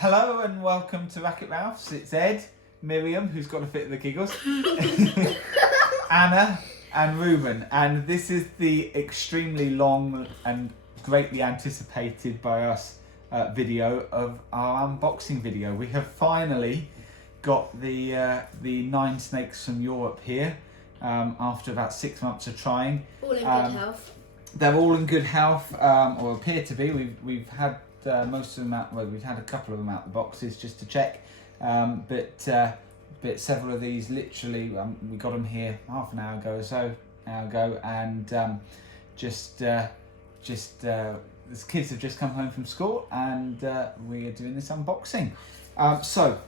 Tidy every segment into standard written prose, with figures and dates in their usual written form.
Hello and welcome to Racket Ralph's. It's Ed, Miriam, who's got a fit of the giggles, Anna and Ruben. And this is the extremely long and greatly anticipated by us video of our unboxing video. We have finally got the 9 snakes from Europe here after about 6 months of trying. All in good health. They're all in good health, or appear to be. We've had most of them out. Well, we've had a couple of them out the boxes just to check, but several of these literally we got them here half an hour ago or so, and the kids have just come home from school, and we are doing this unboxing. So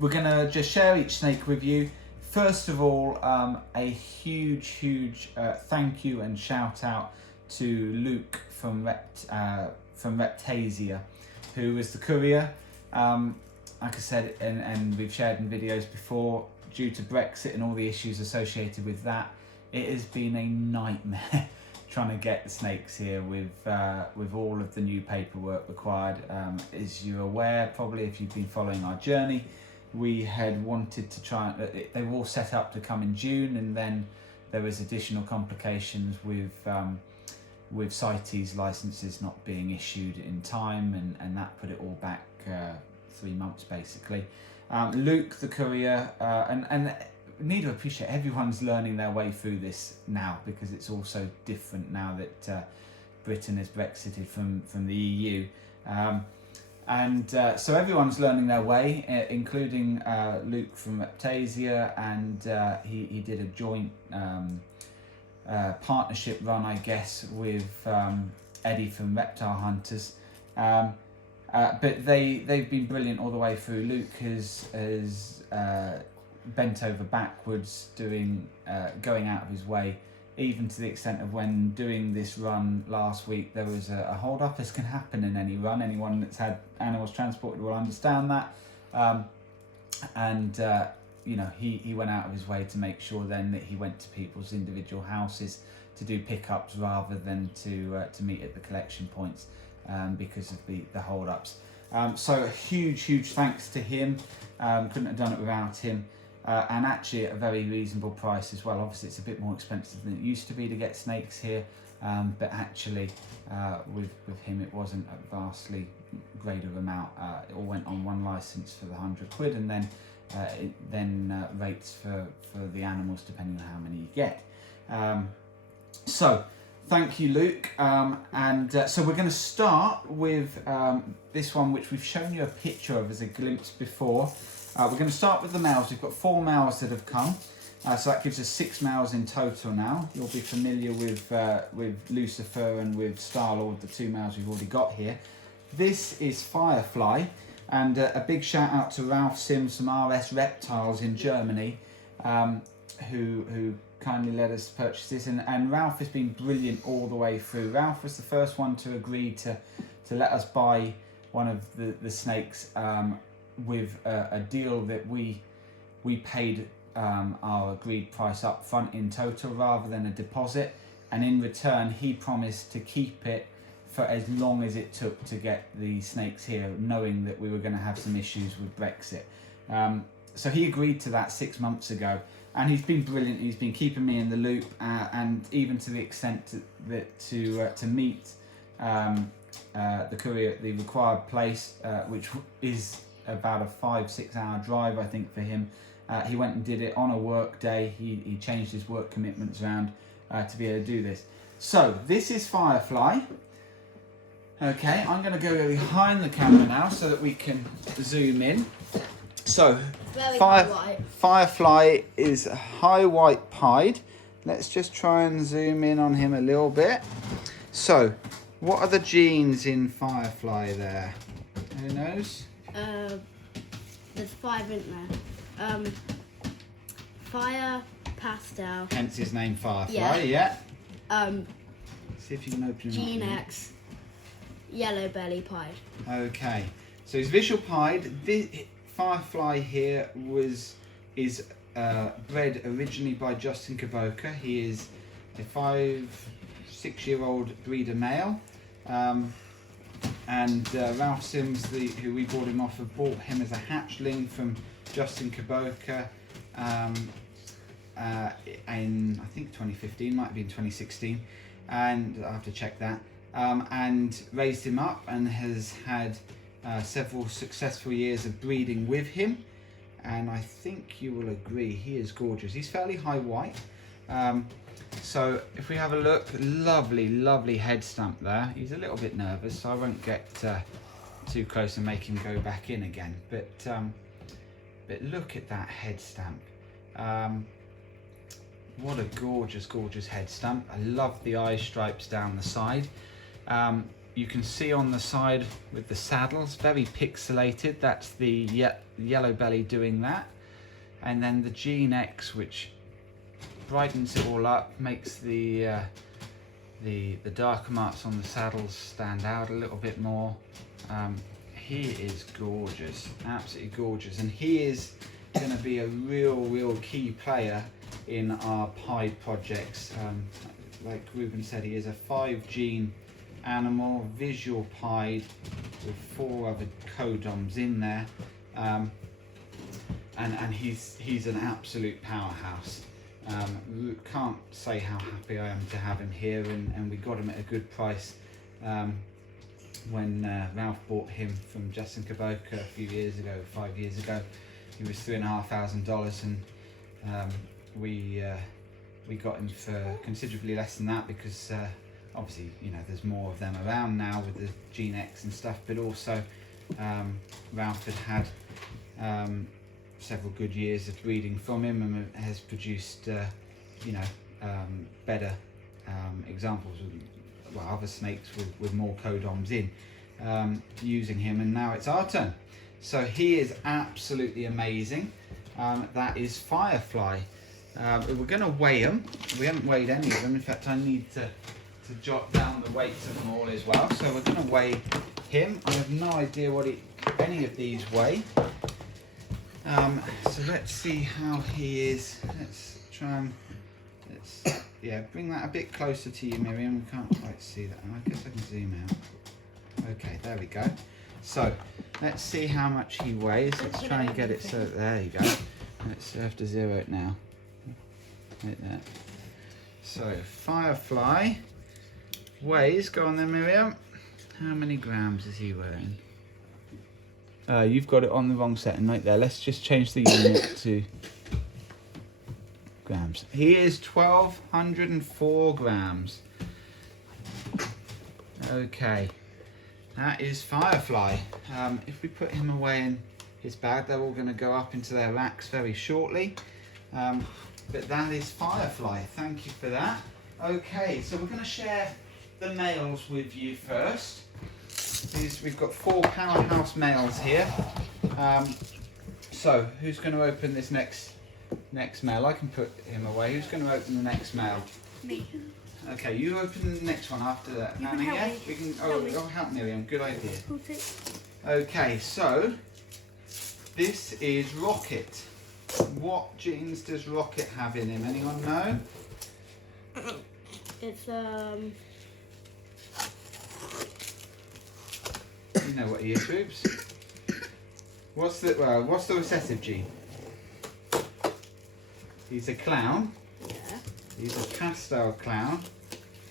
we're gonna just share each snake with you. First of all, a huge thank you and shout out to Luke from Reptasia, who was the courier. Like I said, and we've shared in videos before, due to Brexit and all the issues associated with that, it has been a nightmare trying to get the snakes here with all of the new paperwork required. As you're aware, probably if you've been following our journey, we had wanted to try, they were all set up to come in June, and then there was additional complications with CITES licenses not being issued in time, and that put it all back 3 months basically. Luke, the courier, and need to appreciate everyone's learning their way through this now, because it's also different now that Britain has Brexited from the EU. So everyone's learning their way, including Luke from Reptasia, and he did a joint partnership run, I guess, with Eddie from Reptile Hunters. But they've been brilliant all the way through. Luke has bent over backwards going out of his way, even to the extent of when doing this run last week, there was a hold up, as can happen in any run. Anyone that's had animals transported will understand that. You know, he went out of his way to make sure then that he went to people's individual houses to do pickups rather than to meet at the collection points because of the hold ups. So a huge thanks to him. Couldn't have done it without him. And actually at a very reasonable price as well. Obviously it's a bit more expensive than it used to be to get snakes here, but actually with him it wasn't a vastly greater amount. It all went on one license for the £100, and then rates for the animals depending on how many you get. So thank you, Luke. So we're going to start with this one, which we've shown you a picture of as a glimpse before. We're going to start with the males. We've got 4 males that have come, so that gives us 6 males in total now. You'll be familiar with Lucifer and with Star-Lord, the 2 males we've already got here. This is Firefly, and a big shout out to Ralph Sims from RS Reptiles in Germany, who kindly let us purchase this. And Ralph has been brilliant all the way through. Ralph was the first one to agree to let us buy one of the snakes, with a deal that we paid our agreed price up front in total rather than a deposit, and in return he promised to keep it for as long as it took to get the snakes here, knowing that we were going to have some issues with Brexit. So he agreed to that 6 months ago, and he's been brilliant. He's been keeping me in the loop, and even to the extent that to meet the courier at the required place, which is about a 5-6 hour drive, I think, for him. He went and did it on a work day. He changed his work commitments around to be able to do this. So this is Firefly. Okay, I'm going to go behind the camera now so that we can zoom in. So Firefly is high white pied. Let's just try and zoom in on him a little bit. So what are the genes in Firefly there? Who knows? There's 5 in there. Fire, Pastel. Hence his name, Firefly. Yeah. See if you can open him up. Gene X. Yellow belly pied. Okay. So he's visual pied. This Firefly here is bred originally by Justin Kaboka. He is a 5-6 year old breeder male. And Ralph Sims, who we bought him off of, bought him as a hatchling from Justin Kaboka in, I think, 2015, might have been 2016, and I'll have to check that, and raised him up and has had several successful years of breeding with him, and I think you will agree he is gorgeous. He's fairly high white. So if we have a look, lovely head stamp there. He's a little bit nervous, so I won't get too close and make him go back in again, but look at that head stamp. What a gorgeous head stamp. I love the eye stripes down the side. You can see on the side with the saddles, very pixelated. That's the yellow belly doing that. And then the Gene X, which brightens it all up, makes the darker marks on the saddles stand out a little bit more. He is gorgeous, absolutely gorgeous. And he is going to be a real key player in our pied projects. Like Ruben said, he is a 5-gene animal, visual pied with 4 other codoms in there, and he's an absolute powerhouse. Can't say how happy I am to have him here, and we got him at a good price when Ralph bought him from Justin Kaboka a few years ago, 5 years ago. He was $3,500, and we got him for considerably less than that, because obviously, you know, there's more of them around now with the Gene X and stuff, but also Ralph had several good years of breeding from him and has produced better examples of other snakes with more codoms in using him, and now it's our turn. So he is absolutely amazing. That is Firefly. We're going to weigh them. We haven't weighed any of them. In fact, I need to jot down the weights of them all as well. So we're going to weigh him. I have no idea what any of these weigh. So let's see how he is. Let's try and bring that a bit closer to you, Miriam. We can't quite see that. I guess I can zoom out. Okay, there we go. So let's see how much he weighs. Let's try and get it so there you go. Let's have to zero it now. Like that. So Firefly weighs, go on then, Miriam. How many grams is he weighing? You've got it on the wrong setting right there. Let's just change the unit to grams. He is 1,204 grams. Okay, that is Firefly. If we put him away in his bag, they're all going to go up into their racks very shortly. But that is Firefly. Thank you for that. Okay, so we're going to share the males with you first. We've got 4 powerhouse males here. So who's going to open this next male? I can put him away. Who's going to open the next male? Me. Okay, you open the next one after that. You can Nana, help yeah? me. We can. Help me. Oh, help Miriam. Good idea. Who's it? Okay, so this is Rocket. What genes does Rocket have in him? Anyone know? It's You know what he is, Boobs. What's the recessive gene? He's a clown. yeah. He's a pastel clown,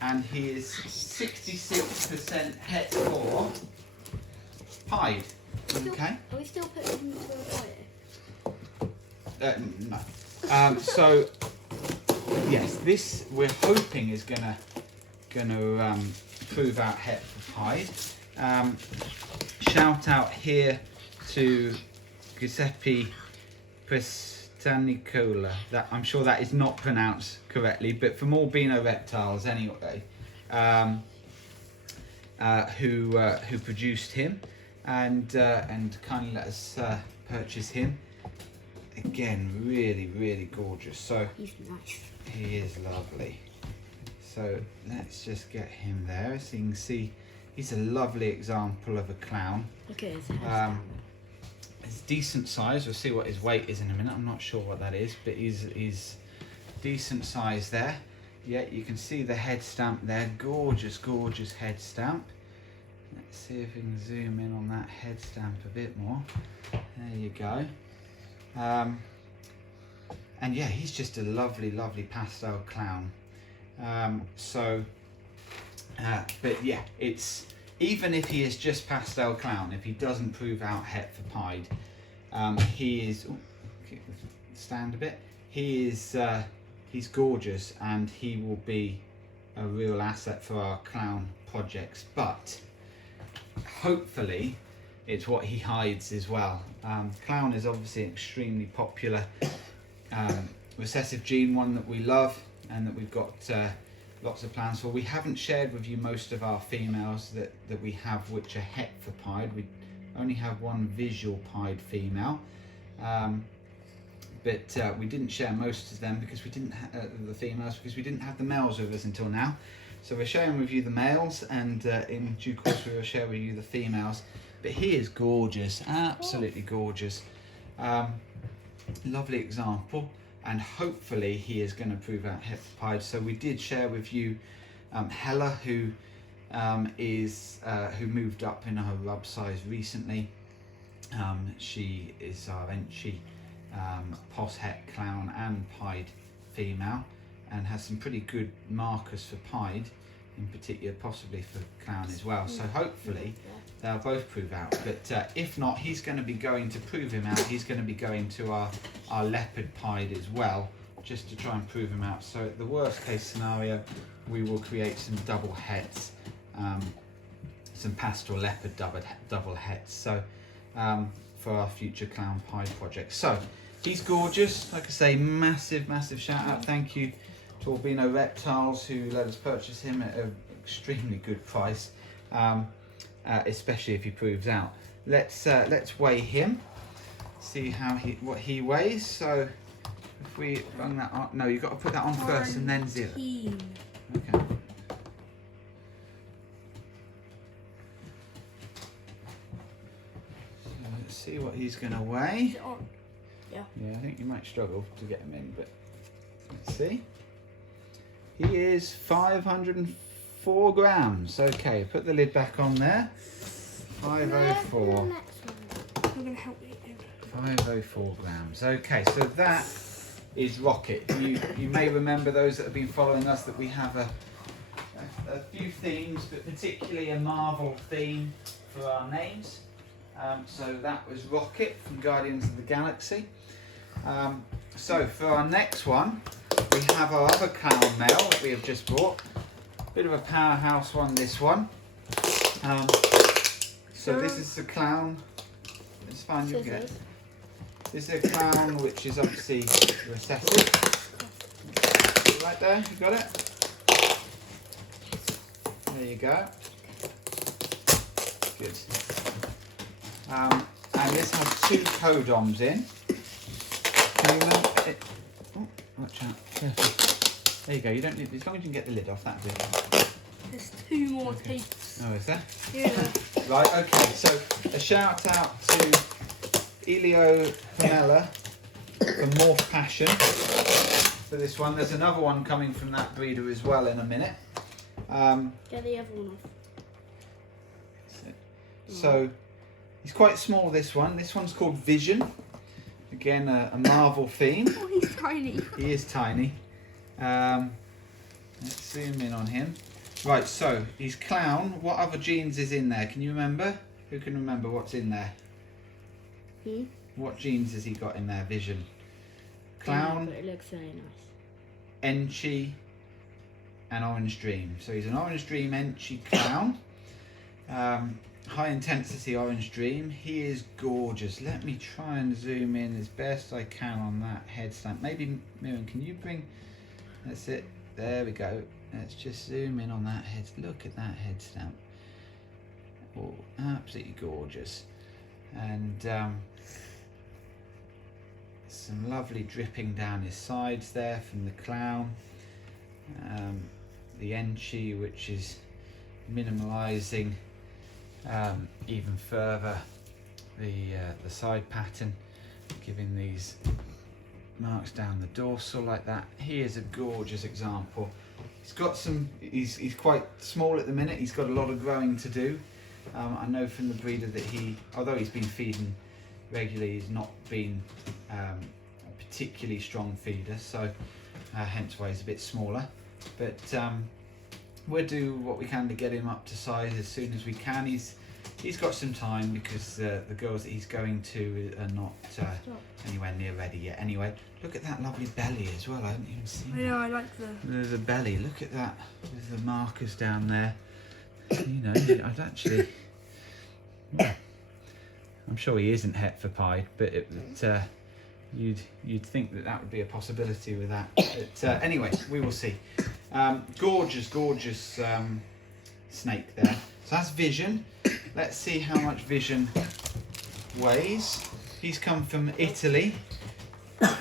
and he is 66% het 4 pied. Okay. Are we still putting him into a fire? No. So yes, this we're hoping is gonna prove out het for pied. Shout out here to Giuseppe Prestanicola. That I'm sure that is not pronounced correctly, but from Albino Reptiles anyway, who produced him and kindly let us purchase him. Again, really gorgeous. So He's nice. he is lovely. So let's just get him there. So you can see he's a lovely example of a clown. Look at his hair. It's decent size. We'll see what his weight is in a minute. I'm not sure what that is, but he's decent size there. Yeah, you can see the head stamp there. Gorgeous head stamp. Let's see if we can zoom in on that head stamp a bit more. There you go. And yeah, he's just a lovely, lovely pastel clown. But yeah, it's, even if he is just pastel clown, if he doesn't prove out het for pied, he is, stand a bit, he is, he's gorgeous, and he will be a real asset for our clown projects. But hopefully it's what he hides as well. Clown is obviously an extremely popular recessive gene, one that we love and that we've got lots of plans for. We haven't shared with you most of our females that we have which are het for pied. We only have one visual pied female, but we didn't share most of them because we didn't the females, because we didn't have the males with us until now. So we're sharing with you the males, and in due course we will share with you the females. But he is gorgeous, absolutely gorgeous. Lovely example, and hopefully he is going to prove out het for pied. So we did share with you Hella, who moved up in her rub size recently. She is our entry pos het clown and pied female, and has some pretty good markers for pied, in particular possibly for clown as well. So hopefully they'll both prove out. But if not, he's going to be going to prove him out. He's going to be going to our leopard pied as well, just to try and prove him out. So at the worst case scenario, we will create some double hets, some pastel leopard double hets. So for our future clown pied project. So he's gorgeous. Like I say, massive shout out. Thank you to Albino Reptiles, who let us purchase him at an extremely good price. Especially if he proves out. Let's weigh him, see what he weighs. So if we run that on, no, you've got to put that on first and then zero. Okay. So let's see what he's going to weigh. Is it on? Yeah. Yeah, I think you might struggle to get him in, but let's see. He is 504 grams. Okay, put the lid back on there. 504. I'm going to help you. 504 grams. Okay, so that is Rocket. You may remember, those that have been following us, that we have a few themes, but particularly a Marvel theme for our names. So that was Rocket from Guardians of the Galaxy. So for our next one, we have our other clown male that we have just bought. Bit of a powerhouse one, this one. So this is the clown. It's fine, you'll get it. This is a clown which is obviously recessive. Right there, you got it? There you go. Good. And this has 2 codoms in. Can you remember it? Oh, watch out. Careful. There you go. You don't need, as long as you can get the lid off, that'd be fine. There's 2 more tapes. Oh, is there? Yeah. Right, okay, so a shout out to Elio Pamela from Morph Passion for this one. There's another one coming from that breeder as well in a minute. Get the other one off. So he's quite small, this one. This one's called Vision. Again, a Marvel theme. Oh, he's tiny. He is tiny. Let's zoom in on him. Right, so he's clown. What other genes is in there? Can you remember? Who can remember what's in there? What genes has he got in there? Vision. Clown, but it looks very nice. Enchi, and Orange Dream. So he's an Orange Dream Enchi clown. High intensity Orange Dream. He is gorgeous. Let me try and zoom in as best I can on that head stamp. Maybe, Miriam, can you bring... That's it. There we go. Let's just zoom in on that head. Look at that head stamp. Oh, absolutely gorgeous. And some lovely dripping down his sides there from the clown. The Enchi, which is minimalising even further the side pattern, giving these marks down the dorsal like that. He is a gorgeous example. He's got some, he's quite small at the minute. He's got a lot of growing to do. I know from the breeder that although he's been feeding regularly, he's not been a particularly strong feeder, so hence why he's a bit smaller. But we'll do what we can to get him up to size as soon as we can. He's got some time because the girls that he's going to are not anywhere near ready yet. Anyway, look at that lovely belly as well. I haven't even seen I know, I like the belly. Look at that. There's the markers down there. You know, I'd actually... Well, I'm sure he isn't het-for-pied, but you'd think that would be a possibility with that. But anyway, we will see. Gorgeous snake there. So that's Vision. Let's see how much Vision weighs. He's come from Italy. What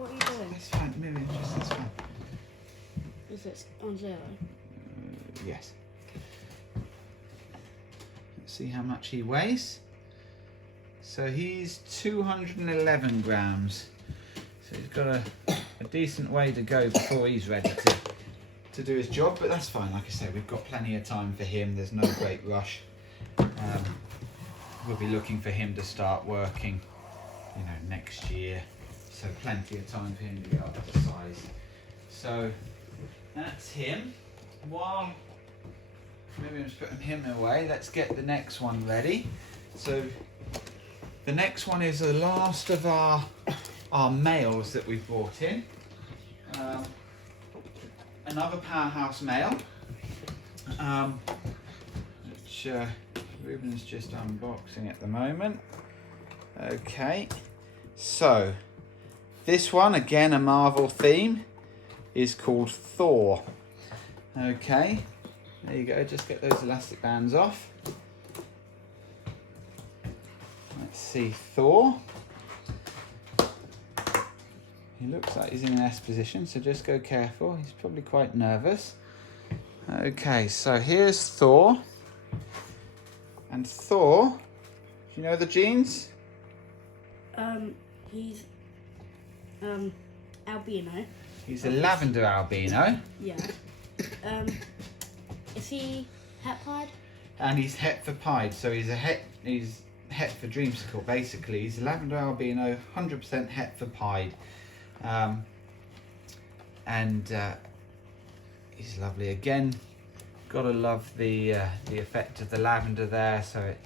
are you doing? That's fine. Maybe that's fine. Is it on 0? Yes. Let's see how much he weighs. So he's 211 grams. So he's got a decent way to go before he's ready to do his job, but that's fine. Like I say, we've got plenty of time for him. There's no great rush. We'll be looking for him to start working, you know, next year. So plenty of time for him to get up to size. So that's him. While maybe I'm just putting him away, let's get the next one ready. So the next one is the last of our males that we've brought in. Another powerhouse male, which Ruben's just unboxing at the moment. Okay, so this one, again a Marvel theme, is called Thor. Okay, there you go, just get those elastic bands off. Let's see, Thor. He looks like he's in an S position, so just go careful. He's probably quite nervous. Okay, so here's Thor. And Thor, do you know the genes? He's albino. He's a lavender albino. Yeah. Is he het-pied? And he's het-for-pied, so he's het for dreamsicle, basically. He's a lavender albino, 100% het-for-pied. And he's lovely again. Gotta love the effect of the lavender there. So it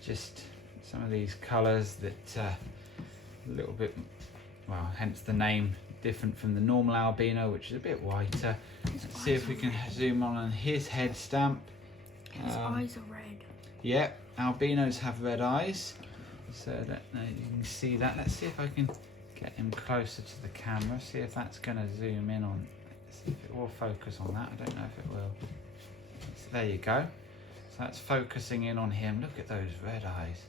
just some of these colours that a little bit, well, hence the name, different from the normal albino, which is a bit whiter. Let's see if we can zoom on his head stamp. His eyes are red. Yep, albinos have red eyes. So that you can see that. Let's see if I can get him closer to the camera, see if that's going to zoom in on, see if it will focus on that. I don't know if it will. So there you go. So that's focusing in on him. Look at those red eyes.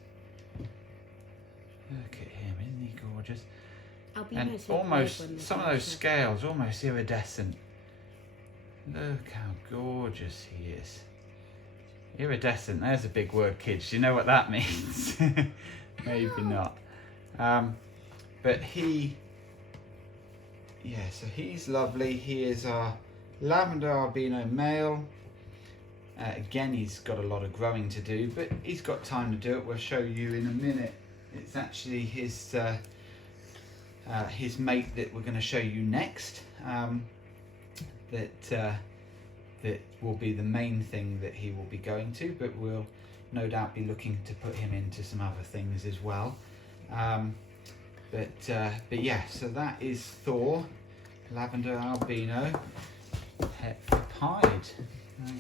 Look at him, isn't he gorgeous? And almost, some of those scales almost iridescent. Look how gorgeous he is. Iridescent, there's a big word, kids. Do you know what that means? Maybe not. But so he's lovely. He is our lavender albino male. Again, he's got a lot of growing to do, but he's got time to do it. We'll show you in a minute. It's actually his mate that we're going to show you next. That will be the main thing that he will be going to, but we'll no doubt be looking to put him into some other things as well. But yeah, so that is Thor, lavender albino, het-for-pied.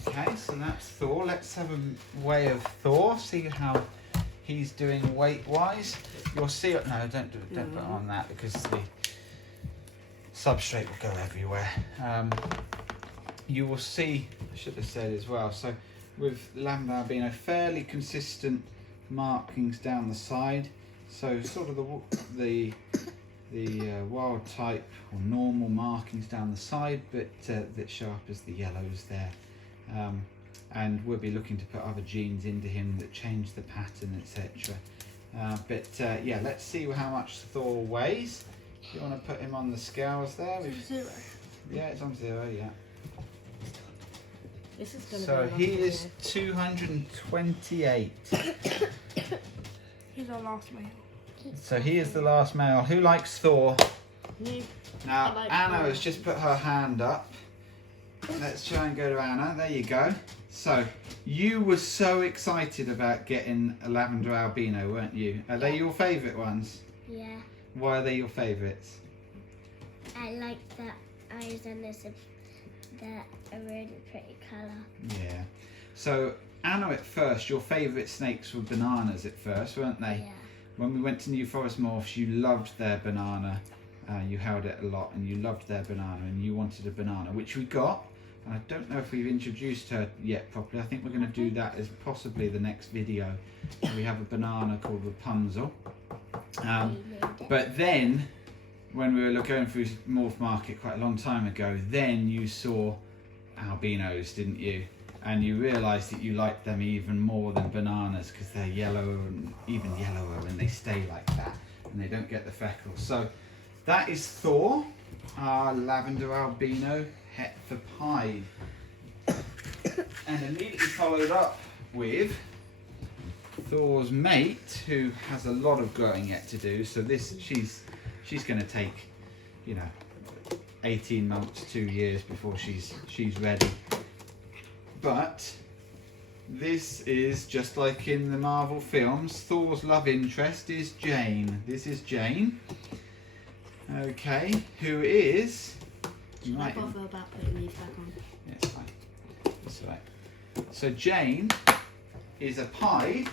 Okay, so that's Thor. Let's have a weigh of Thor, see how he's doing weight-wise. You'll see it. No, don't put it on that because the substrate will go everywhere. You will see, I should have said as well, so with lavender albino, fairly consistent markings down the side. So sort of the wild type or normal markings down the side, but that show up as the yellows there. And we'll be looking to put other genes into him that change the pattern, etc. Yeah, let's see how much Thor weighs. Do you want to put him on the scales there? It's 0. Yeah, it's on 0, yeah. This is gonna So be a long he video. is 228. He's our last male. So he is the last male. Who likes Thor? Me. Now, I like Anna Thor. has just put her hand up. Let's try and go to Anna. There you go. So, you were so excited about getting a lavender albino, weren't you? Are they your favourite ones? Yeah, Why are they your favourites? I like the eyes and they're a really pretty colour. Yeah. So, Anna, at first, your favourite snakes were bananas at first, weren't they? Yeah. When we went to New Forest Morphs, you loved their banana. You held it a lot and you loved their banana and you wanted a banana, which we got. And I don't know if we've introduced her yet properly. I think we're going to do that as possibly the next video. We have a banana called Rapunzel. But then, when we were going through Morph Market quite a long time ago, then you saw albinos, didn't you? And you realised that you liked them even more than bananas because they're yellower and even yellower and they stay like that and they don't get the freckles. So that is Thor, our lavender albino het for pied. And immediately followed up with Thor's mate, who has a lot of growing yet to do. So this she's going to take, 18 months, 2 years before she's ready. But this is just like in the Marvel films. Thor's love interest is Jane. This is Jane. Okay, who is? You I might. bother about putting these back on. Yes, fine. That's right. So Jane is a pied,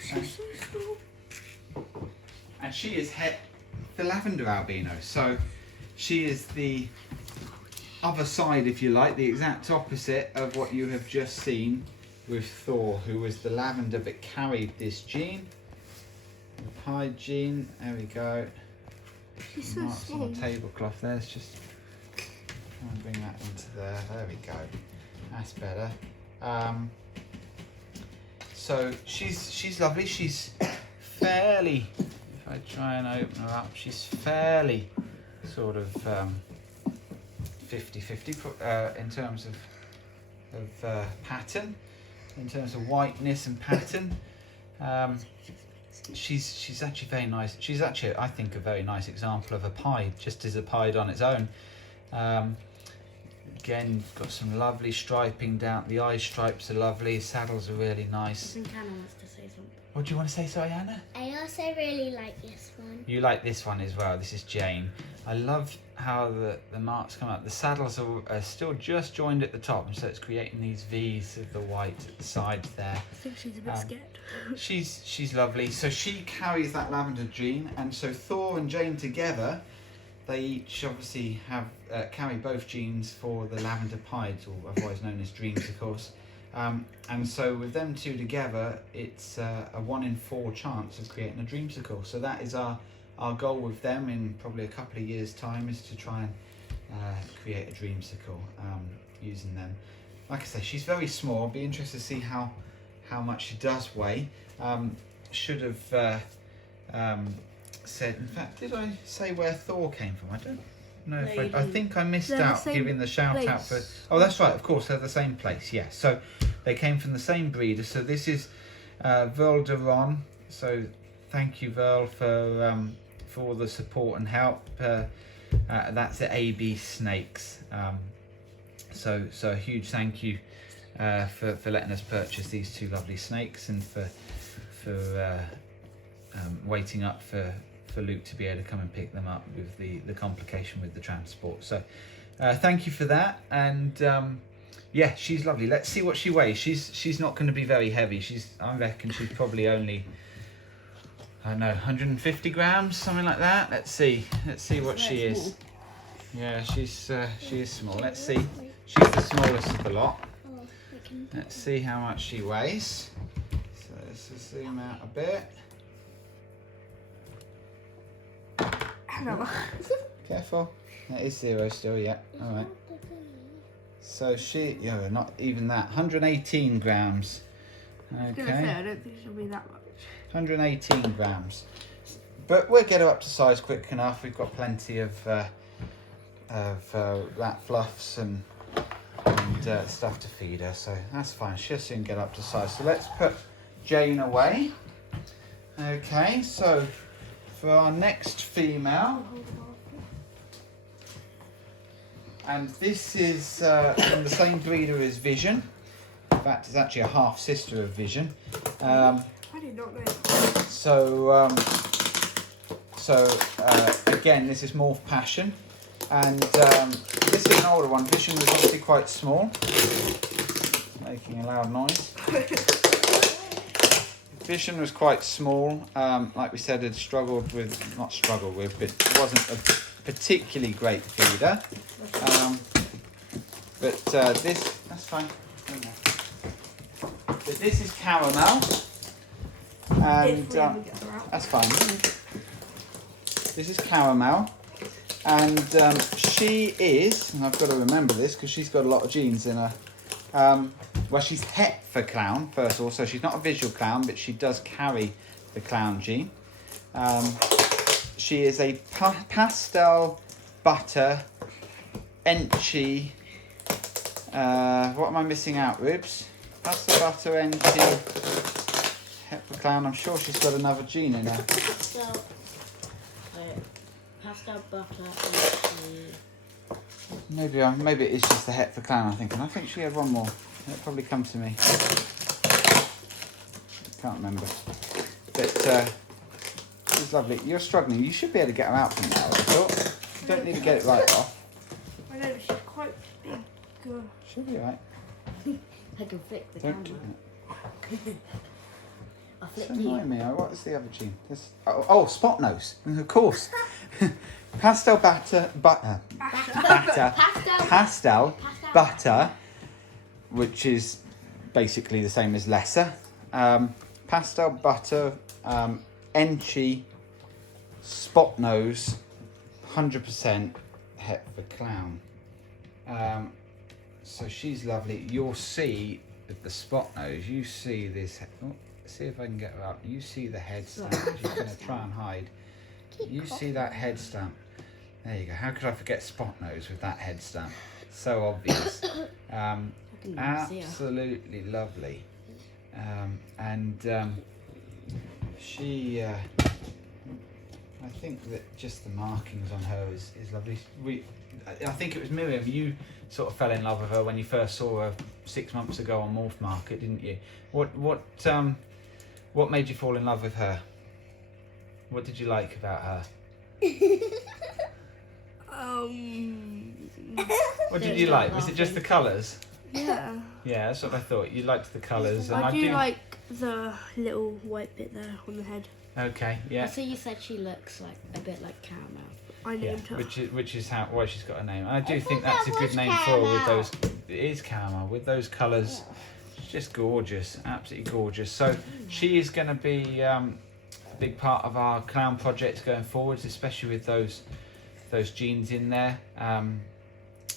She's so small. and she is the lavender albino. So she is the other side, if you like, the exact opposite of what you have just seen with Thor, who was the lavender but carried this gene, the pied gene. There we go. She's so Marks on small. the tablecloth there. Let's just try and bring that into there. There we go. That's better. So she's lovely. She's fairly. If I try and open her up, she's fairly sort of 50-50 in terms of pattern, in terms of whiteness and pattern. She's actually very nice. She's actually, I think, a very nice example of a pied, just as a pied on its own. Again, got some lovely striping down. The eye stripes are lovely. Saddles are really I nice. think Anna wants to say something. What do you want to say, sorry, Anna? I also really like this one. You like this one as well. This is Jane. I love how the marks come out. The saddles are still just joined at the top, and so it's creating these V's of the white at the sides there. I think she's a bit scared. She's lovely. So she carries that lavender gene, and so Thor and Jane together, they each obviously have carry both genes for the lavender pieds, or otherwise known as dreams, of course. And so with them two together, it's a 1 in 4 chance of creating a dreamsicle. So that is our goal with them in probably a couple of years' time, is to try and create a dreamsicle using them. Like I say, she's very small. Be interested to see how much she does weigh. Should have said. In fact, did I say where Thor came from? I don't know No, if you I didn't. think I missed They're the out same giving the shout out for. place. Oh, that's right. Of course, they're the same place. Yes. So they came from the same breeder. So this is Verl Deron. So thank you, Verl, for all the support and help. That's at AB Snakes. So a huge thank you for letting us purchase these two lovely snakes, and for waiting up for Luke to be able to come and pick them up with the complication with the transport. So thank you for that. And yeah, she's lovely. Let's see what she weighs. She's not going to be very heavy. I reckon she's probably only, I don't know, 150 grams, something like that. Let's see what she is. Yeah, she is small. Let's see. She's the smallest of the lot. Oh, we can. Let's see how much she weighs. So let's just zoom out a bit. No. Careful. That is 0 still, yeah. Alright. So not even that. 118 grams. I was gonna say, I don't think she'll be that much. 118 grams. But we'll get her up to size quick enough. We've got plenty of rat fluffs and and stuff to feed her, so that's fine. She'll soon get up to size. So let's put Jane away. Okay, so for our next female, and this is from the same breeder as Vision. In fact, it's actually a half sister of Vision. I did not know. So again, this is Morph Passion, and this is an older one. Vision was obviously quite small, making a loud noise. Vision was quite small. Like we said, had not struggled with, but wasn't a particularly great feeder. But this, that's fine. But this is Caramel, and that's fine. This is Caramel, and she is, and I've got to remember this because she's got a lot of genes in her. Well, she's het for clown, first of all, so she's not a visual clown, but she does carry the clown gene. She is a pastel butter enchi. What am I missing out, Ribs? Pastel butter enchi het for clown. I'm sure she's got another gene in her. Pastel butter enchi. Maybe it is just the het for clown. I think she had one more. It'll probably come to me. Can't remember. But she's lovely. You're struggling. You should be able to get her out from now, I thought. You don't need to get it right off. I know, she's quite big. She'll be alright. I can flick the Don't do camera. it. I'll It's flick you. annoying me. What is the other gene? Spot nose. Of course. Pastel butter. Pastel butter, which is basically the same as lesser. Pastel butter, enchi, spot nose, 100% het for clown. So she's lovely. You'll see with the spot nose, you see this. Oh, see if I can get her up. You see the head stamp. She's going to try and hide. You see that head stamp. There you go. How could I forget spot nose with that head stamp? So obvious. Absolutely lovely. She, I think that just the markings on her is lovely. I think it was Miriam, you sort of fell in love with her when you first saw her 6 months ago on Morph Market, didn't you? What made you fall in love with her? What did you like about her? What did you like? Was it just the colours? Yeah. Yeah, that's what I thought. You liked the colours. And I do like the little white bit there on the head. Okay, yeah. So you said she looks like a bit like Caramel. I Yeah, named her. which is why she's got a name. And I do think that's a good name for her with those. It is Caramel with those colours. She's just gorgeous, absolutely gorgeous. So she is going to be a big part of our clown project going forwards, especially with those genes in there.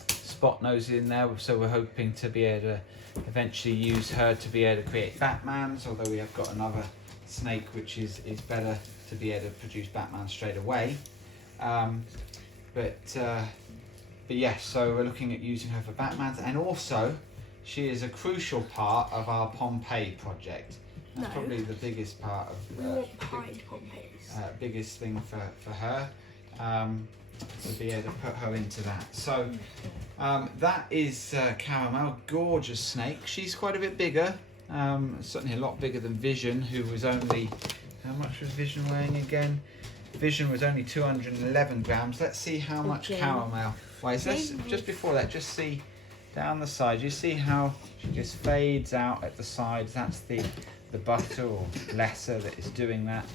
Spot nose in there, so we're hoping to be able to eventually use her to be able to create Batmans, although we have got another snake which is better to be able to produce Batman straight away. But yes, so we're looking at using her for Batmans, and also she is a crucial part of our Pompeii project. That's probably the biggest part of We want Pied Pompey's. biggest thing for her, to be able to put her into that. So that is Caramel, gorgeous snake. She's quite a bit bigger, certainly a lot bigger than Vision, who was only, how much was Vision weighing again? Vision was only 211 grams. Let's see how much Caramel weighs. Let's, just before that, just see down the side. You see how she just fades out at the sides. That's the butter or lesser that is doing that.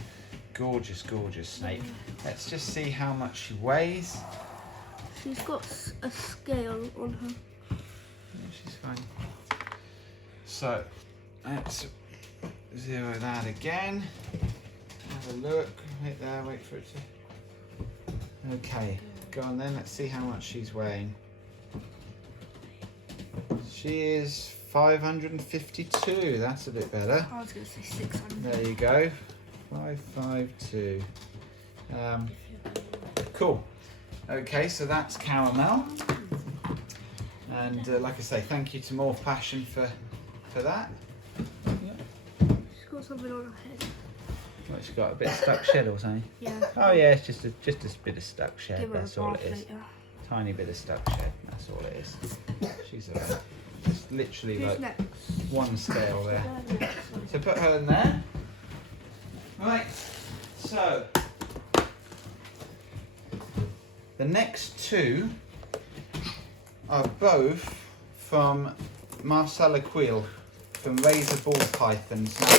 Gorgeous, gorgeous snake. Let's just see how much she weighs. She's got a scale on her. Yeah, she's fine. So let's zero that again. Have a look. Wait there, wait for it to. Okay, go on then. Let's see how much she's weighing. She is 552. That's a bit better. I was going to say 600. There you go. 552. Cool. Okay, so that's Caramel. And like I say, thank you to Morph Passion for that. She's got something on her head. What, she's got a bit of stuck shed or something? Yeah. Oh yeah, it's just a bit of stuck shed. Give her a That's all it bath is. later. Tiny bit of stuck shed. That's all it is. She's alright. Just literally Who's like next? one scale there. So put her in there. Right. So the next two are both from Marcela Quill from Razor Ball Pythons. Now,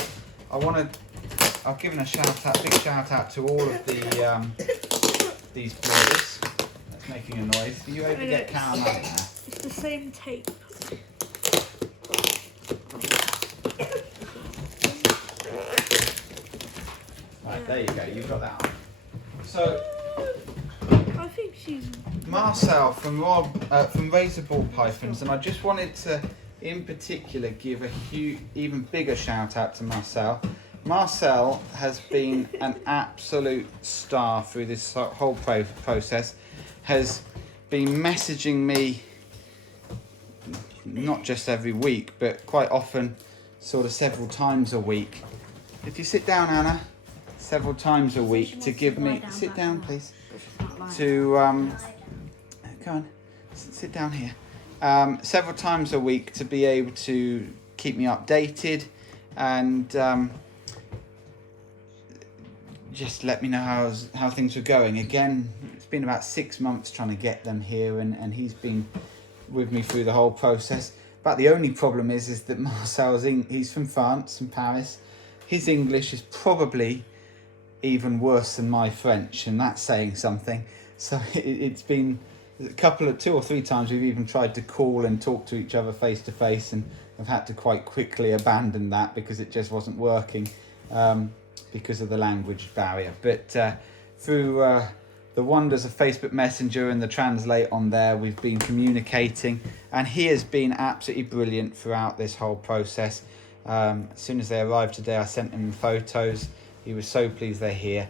I've given a big shout out to all of these breeders. That's making a noise. Are you able to get caramel in there? It's the same tape. Right, there you go. You've got that on. So I think she's. Marcel from Razor Ball Pythons, and I just wanted to, in particular, give a even bigger shout out to Marcel. Marcel has been an absolute star through this whole process. Has been messaging me not just every week, but quite often, sort of several times a week. If you sit down, Anna, several times a week to give me. Sit down, please. To go on, sit down here. Several times a week to be able to keep me updated and just let me know how things are going. Again, it's been about 6 months trying to get them here, and he's been with me through the whole process. But the only problem is that Marcel's he's from France, from Paris. His English is probably even worse than my French, and that's saying something. So it's been two or three times we've even tried to call and talk to each other face to face, and I've had to quite quickly abandon that because it just wasn't working because of the language barrier. But through the wonders of Facebook Messenger and the Translate on there, we've been communicating, and he has been absolutely brilliant throughout this whole process. As soon as they arrived today, I sent him photos. He was so pleased they're here.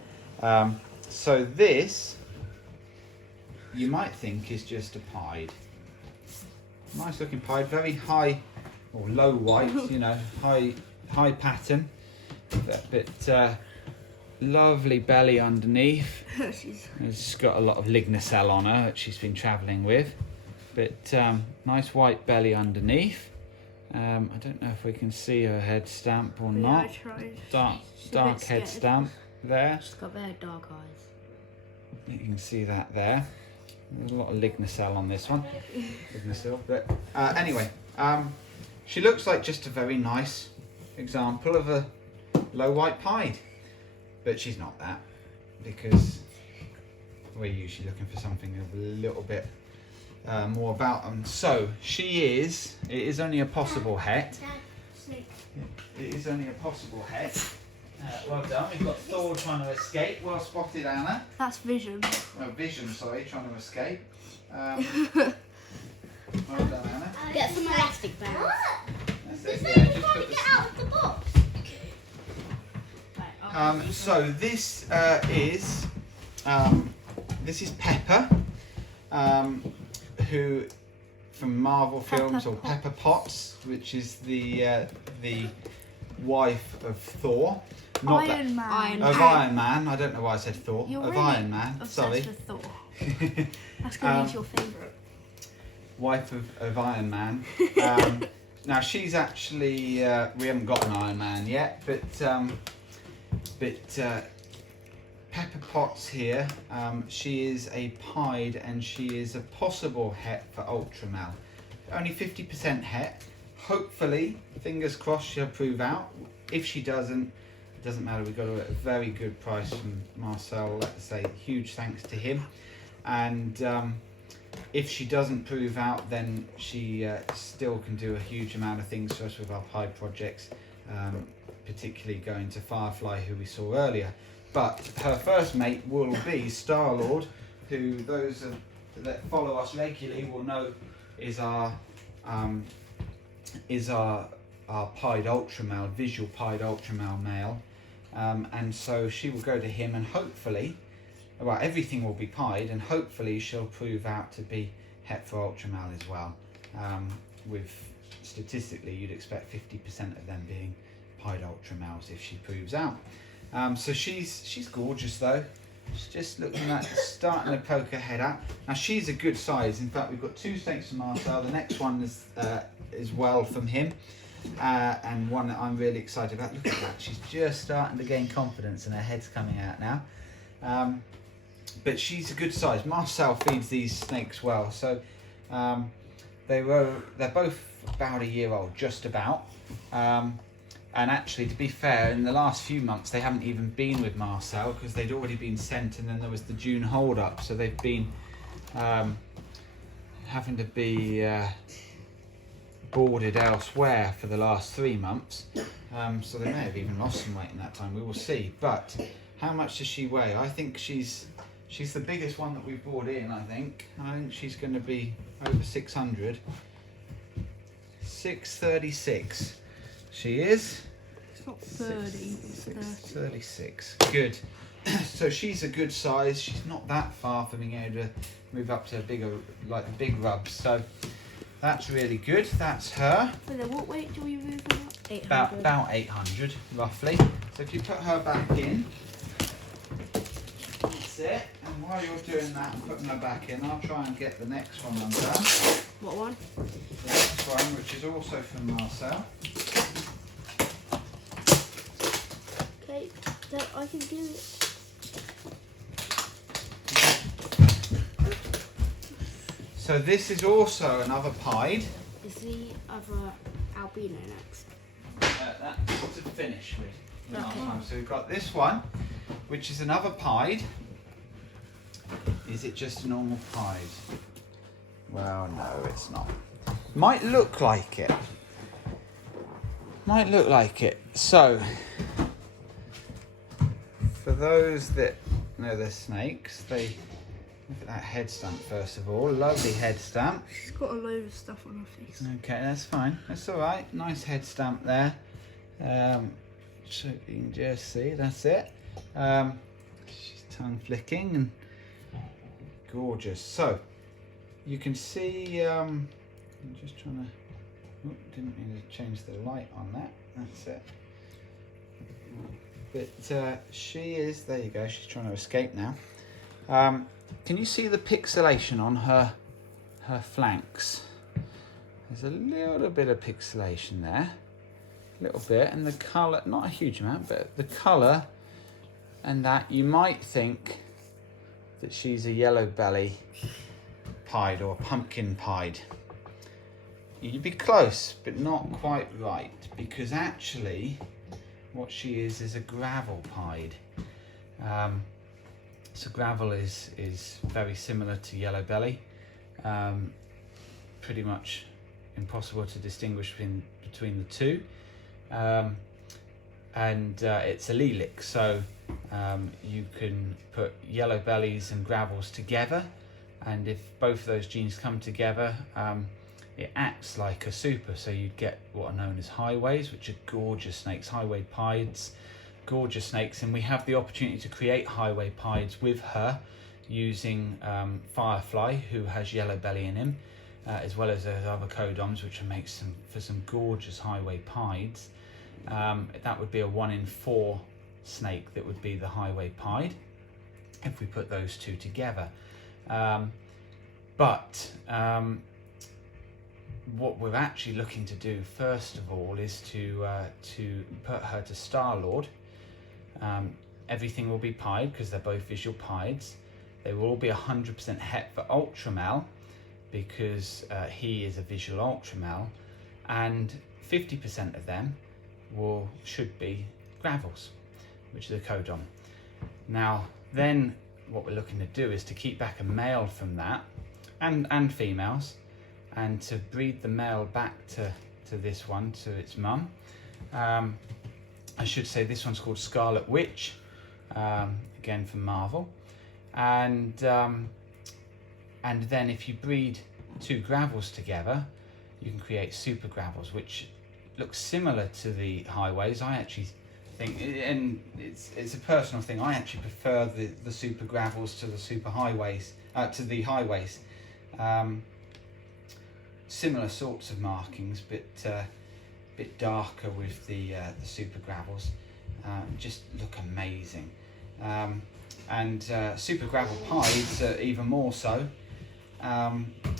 So this, you might think, is just a pied. Nice looking pied, very high or low white, you know, high pattern, but lovely belly underneath. It's got a lot of lignocell on her that she's been travelling with, but nice white belly underneath. I don't know if we can see her head stamp or not. I tried. Dark head stamp there. She's got very dark eyes. You can see that there. There's a lot of lignocell on this one. Lignocell, but anyway, she looks like just a very nice example of a low white pied, but she's not that, because we're usually looking for something a little bit more about them. So it is only a possible het. It is only a possible het. Well done. We've got Thor trying to escape. Well spotted, Anna. That's Vision. Oh, Vision, sorry, trying to escape. Well done, Anna. Get some elastic bands. That's it, yeah, just put the Out of the box. So this is Pepper, who from Marvel films, or Pepper Potts, which is the wife of Thor. Not Iron Man. Of Iron Man. I don't know why I said Thor. You're of really Iron Man. obsessed Sorry. with Thor. That's because he's your favourite. Wife of Iron Man. Now she's actually we haven't got an Iron Man yet, but Pepper Potts here. She is a pied, and she is a possible het for Ultramel. Only 50% het. Hopefully, fingers crossed, she'll prove out. If she doesn't, it doesn't matter. We got her at a very good price from Marcel. Let's say huge thanks to him. And if she doesn't prove out, then she still can do a huge amount of things for us with our pied projects, particularly going to Firefly, who we saw earlier. But her first mate will be Star-Lord, who those that follow us regularly will know is our pied ultramale, visual pied ultramale male, and so she will go to him, and hopefully, everything will be pied, and hopefully she'll prove out to be het for ultramale as well. with statistically you'd expect 50% of them being pied ultra males if she proves out. So she's gorgeous though. She's just looking at starting to poke her head out. Now she's a good size. In fact, we've got 2 snakes from Marcel. The next one is well from him, and one that I'm really excited about. Look at that. She's just starting to gain confidence, and her head's coming out now. But she's a good size. Marcel feeds these snakes well, so they're both about a year old, just about. And actually, to be fair, in the last few months they haven't even been with Marcel because they'd already been sent, and then there was the June hold up, so they've been having to be boarded elsewhere for the last 3 months. So they may have even lost some weight in that time. We will see. But how much does she weigh? I think she's the biggest one that we've brought in. I think she's going to be over 600. 636. She is. It's not 30, it's 30. 36. Good. So she's a good size. She's not that far from being able to move up to a bigger, like the big rubs. So that's really good. That's her. So then what weight do we move her up? 800. About 800 roughly. So if you put her back in, that's it. And while you're doing that and putting her back in, I'll try and get the next one undone. What one? The next one, which is also from Marcel. Okay, so I can do it. So this is also another pied. Is the other albino next? That's to finish with. Okay. So we've got this one, which is another pied. Is it just a normal pied? Well, no, it's not. Might look like it. Might look like it. So, for those that know their snakes, they look at that head stamp first of all. Lovely head stamp. She's got a load of stuff on her face. Okay, that's fine. That's all right. Nice head stamp there. So you can just see, that's it. She's tongue flicking and gorgeous. So you can see. I'm just trying to. Oh, didn't mean to change the light on that. That's it. But she is. There you go. She's trying to escape now. Can you see the pixelation on her flanks? There's a little bit of pixelation there, a little bit, and the colour, not a huge amount, but the colour and that, you might think that she's a yellow belly pied or pumpkin pied. You'd be close, but not quite right, because actually what she is a gravel pied. So gravel is very similar to yellow belly, pretty much impossible to distinguish between the two, and it's allelic, so you can put yellow bellies and gravels together, and if both of those genes come together, it acts like a super, so you'd get what are known as highways, which are gorgeous snakes, highway pieds, gorgeous snakes. And we have the opportunity to create highway pieds with her using Firefly, who has yellow belly in him, as well as those other codoms, which makes for some gorgeous highway pieds. That would be a 1 in 4 snake that would be the highway pied if we put those two together. But what we're actually looking to do first of all is to put her to Star-Lord. Everything will be pied because they're both visual pieds. They will all be 100% het for ultramale because he is a visual ultramale, and 50% of them should be gravels, which is a codon. Now then, what we're looking to do is to keep back a male from that, and females, and to breed the male back to this one, to its mum. I should say this one's called Scarlet Witch, again from Marvel, and then if you breed 2 gravels together, you can create super gravels, which looks similar to the highways. I actually think, and it's a personal thing, I actually prefer the super gravels to the super highways, to the highways. similar sorts of markings, but a bit darker with the super gravels. Just look amazing. And super gravel pies even more so.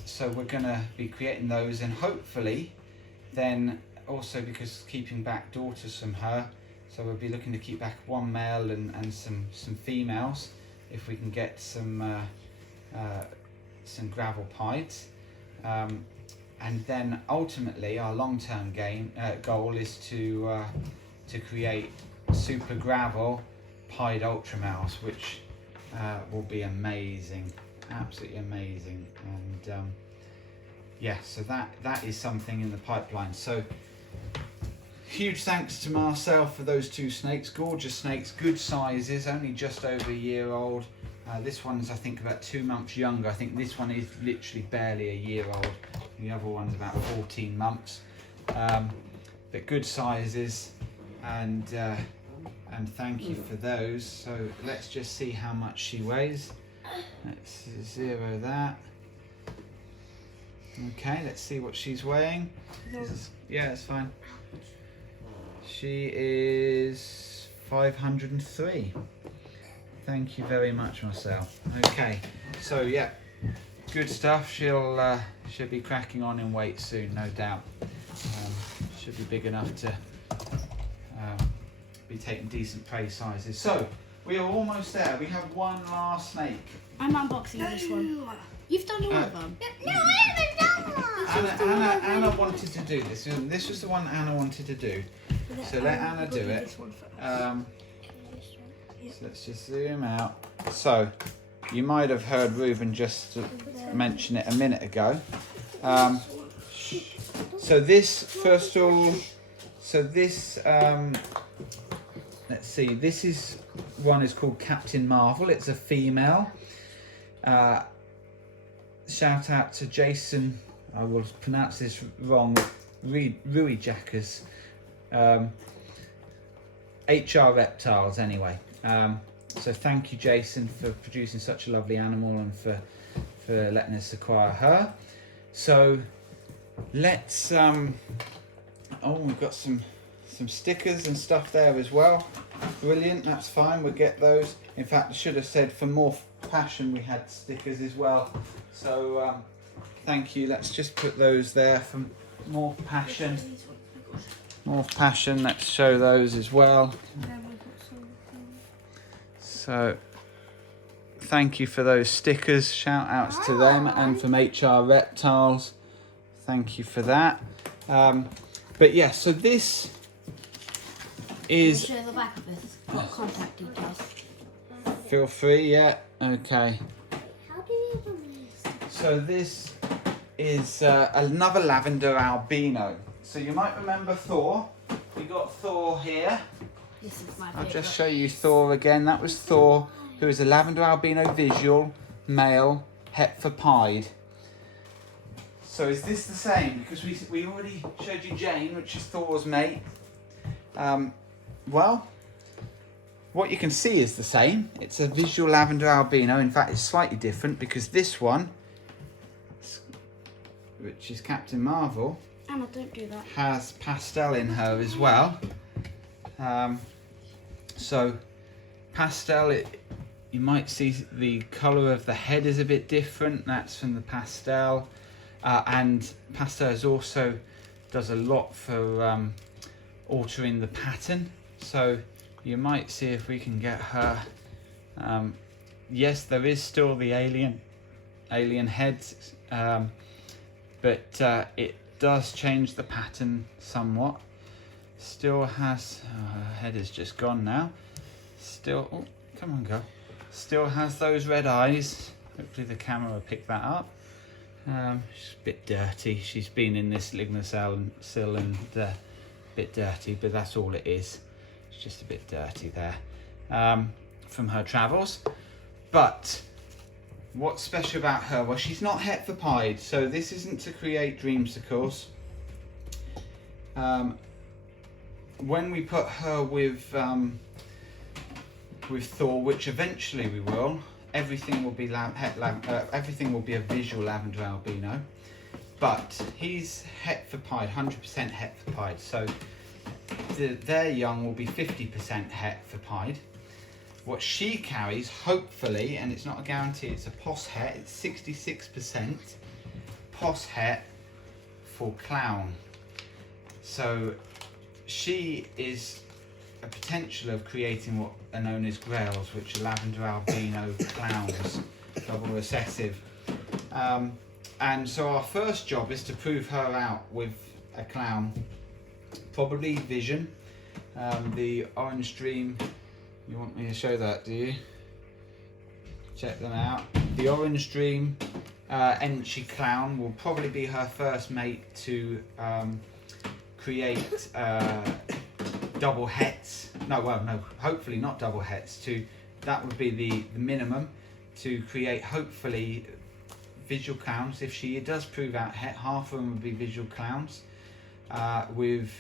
So we're going to be creating those, and hopefully then also, because keeping back daughters from her, so we'll be looking to keep back one male and some females if we can get some gravel pies. And then ultimately our long-term goal is to create super gravel pied ultra males, which will be amazing, absolutely amazing. And yeah, so that is something in the pipeline. So huge thanks to Marcel for those 2 snakes, gorgeous snakes, good sizes, only just over a year old. This one's I think about 2 months younger. I think this one is literally barely a year old. The other one's about 14 months. But good sizes, and thank you for those. So let's just see how much she weighs. Let's 0 that. Okay, let's see what she's weighing. Yeah, it's fine. She is 503. Thank you very much, Marcel. Okay, so yeah, good stuff. She'll be cracking on in weight soon, no doubt. Should be big enough to be taking decent prey sizes. So we are almost there. We have one last snake. I'm unboxing this one. You've done all of them. No, I haven't done one. Anna wanted to do this. This was the one Anna wanted to do. So let Anna do it. So let's just zoom out. So you might have heard Ruben just mention it a minute ago. So this, first of all, let's see, this is one is called Captain Marvel. It's a female. Shout out to Jason, I will pronounce this wrong, Rui Jackers, HR Reptiles anyway. So thank you, Jason, for producing such a lovely animal and for letting us acquire her. So let's, oh, we've got some stickers and stuff there as well. Brilliant, that's fine, we'll get those. In fact, I should have said for more passion we had stickers as well. So thank you, let's just put those there for more passion. More passion, let's show those as well. So thank you for those stickers, shout outs to them, and from HR Reptiles, thank you for that. But yeah, so this is, Show the back of this. Got contact details. feel free, yeah, okay. How do you open this? So this is another lavender albino. So you might remember Thor. We got Thor here. This is my I'll favourite. just show you Thor again. That was Thor, who is a lavender albino visual, male, Hetfer pied. So is this the same? Because we already showed you Jane, which is Thor's mate. Well, what you can see is the same. It's a visual lavender albino. In fact, it's slightly different because this one, which is Captain Marvel, Anna, don't do that. has Pastel in her as well. So Pastel, you might see the colour of the head is a bit different. That's from the Pastel. And Pastel is also does a lot for altering the pattern. So you might see if we can get her. Yes, there is still the alien heads, but it does change the pattern somewhat. Still has, her head is just gone now. Still, oh, come on, girl. Still has those red eyes. Hopefully the camera will pick that up. She's a bit dirty. She's been in this lignocell and a bit dirty, but that's all it is. It's just a bit dirty there from her travels. But what's special about her? Well, she's not Hetfer pied, so this isn't to create dreamsicles. When we put her with Thor, which eventually we will, everything will be everything will be a visual lavender albino. but he's het for pied, 100% het for pied. So their young will be 50% het for pied. What she carries, hopefully, and it's not a guarantee, it's a pos het, it's 66% pos het for clown. So she is a potential of creating what are known as grails, which are lavender albino clowns, double recessive. And so our first job is to prove her out with a clown, probably vision. The orange stream, you want me to show that, do you? Check them out. The orange stream Enchi clown will probably be her first mate to create double hets. No, hopefully not double hets. That would be the minimum to create, hopefully, visual clowns. If she does prove out het, half of them would be visual clowns with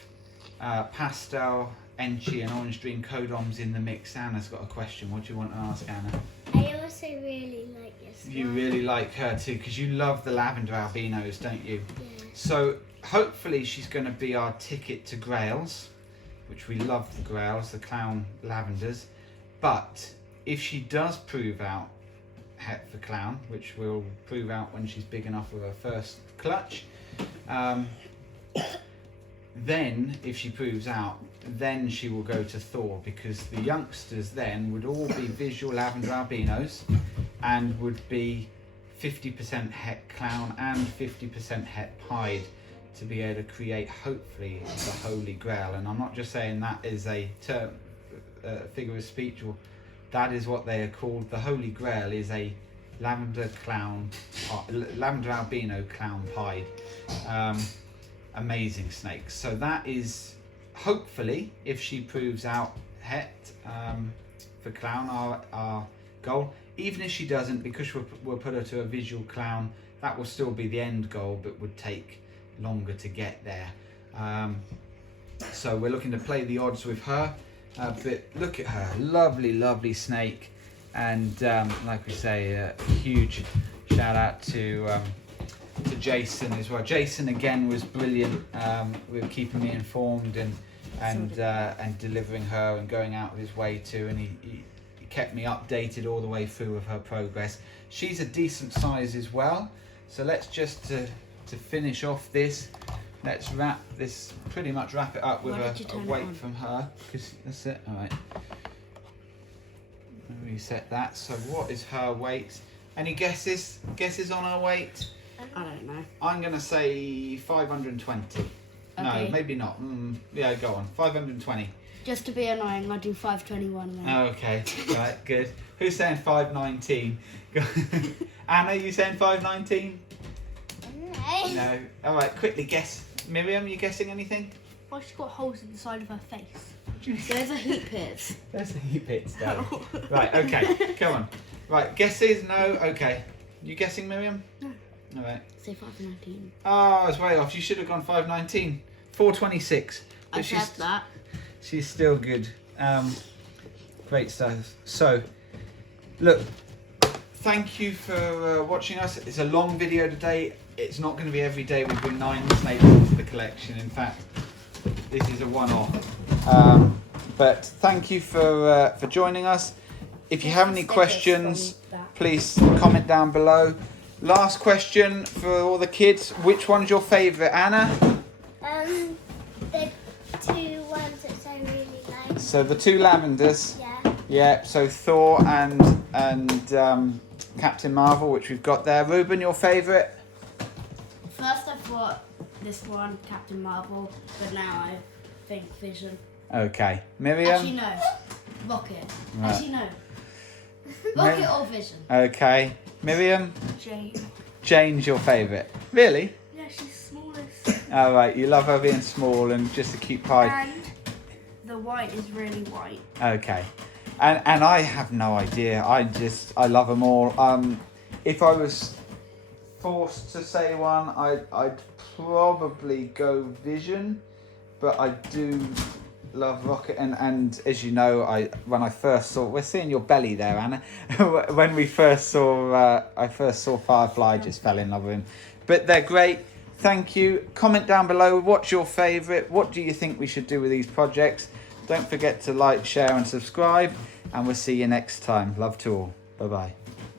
Pastel, Enchi and Orange Dream codoms in the mix. Anna's got a question. What do you want to ask Anna? I also really like this You one. really like her too, because you love the lavender albinos, don't you? Yeah. So hopefully she's going to be our ticket to Grails, which we love the Grails, the clown lavenders. But if she does prove out het for clown, which we'll prove out when she's big enough with her first clutch, then if she proves out, then she will go to Thor, because the youngsters then would all be visual lavender albinos and would be 50% het clown and 50% het pied to be able to create, hopefully, the Holy Grail. And I'm not just saying that is a term, figure of speech, or that is what they are called. The Holy Grail is a lavender albino clown pied. Amazing snakes. So that is, hopefully, if she proves out het for clown, our goal. Even if she doesn't, because we'll put her to a visual clown, that will still be the end goal, but would take longer to get there. So we're looking to play the odds with her. But look at her, lovely snake. And like we say, a huge shout out to Jason as well. Jason again was brilliant with keeping me informed and delivering her and going out of his way too, and he kept me updated all the way through with her progress. She's a decent size as well, so let's just to finish off this, let's pretty much wrap it up with a weight from her, because that's it. All right, reset that. So what is her weight? Any guesses on her weight? I don't know. I'm going to say 520. No, Okay. maybe not. Yeah, go on. 520. Just to be annoying, I'll do 521 then. Okay, right, good. Who's saying 519? Anna, you saying 519? No. No. All right, quickly guess. Miriam, you guessing anything? Well, she's got holes in the side of her face. There's a heat pit. There's a heat pit down. Right, okay, come on. Right, guesses? No? Okay. You guessing, Miriam? No. All right. Say 519. Oh, I was way off. You should have gone 519. 426. But I said that. She's still good. Great stuff. So, look, thank you for watching us. It's a long video today. It's not going to be every day we bring 9 snakes into the collection. In fact, this is a one-off. But thank you for joining us. If you have any questions, please comment down below. Last question for all the kids. Which one's your favourite, Anna? The two ones that I really like. So the 2 lavenders. Yeah. Yeah, so Thor and Captain Marvel, which we've got there. Ruben, your favourite? First I thought this one, Captain Marvel, but now I think Vision. Okay. Miriam? Actually no, Rocket. Right. Actually no. Rocket or Vision. Okay. Miriam? Jane. Jane's your favourite. Really? Yeah, she's smallest. All right, you love her being small and just a cute pie. And the white is really white. Okay. And I have no idea. I love them all. If I was forced to say one, I'd probably go Vision, but I do love Rocket. And as you know, when I first saw, we're seeing your belly there, Anna. When we first saw, I first saw Firefly, I just fell in love with him. But they're great. thank you. Comment down below, what's your favourite? What do you think we should do with these projects? Don't forget to like, share and subscribe, and we'll see you next time. Love to all. Bye bye.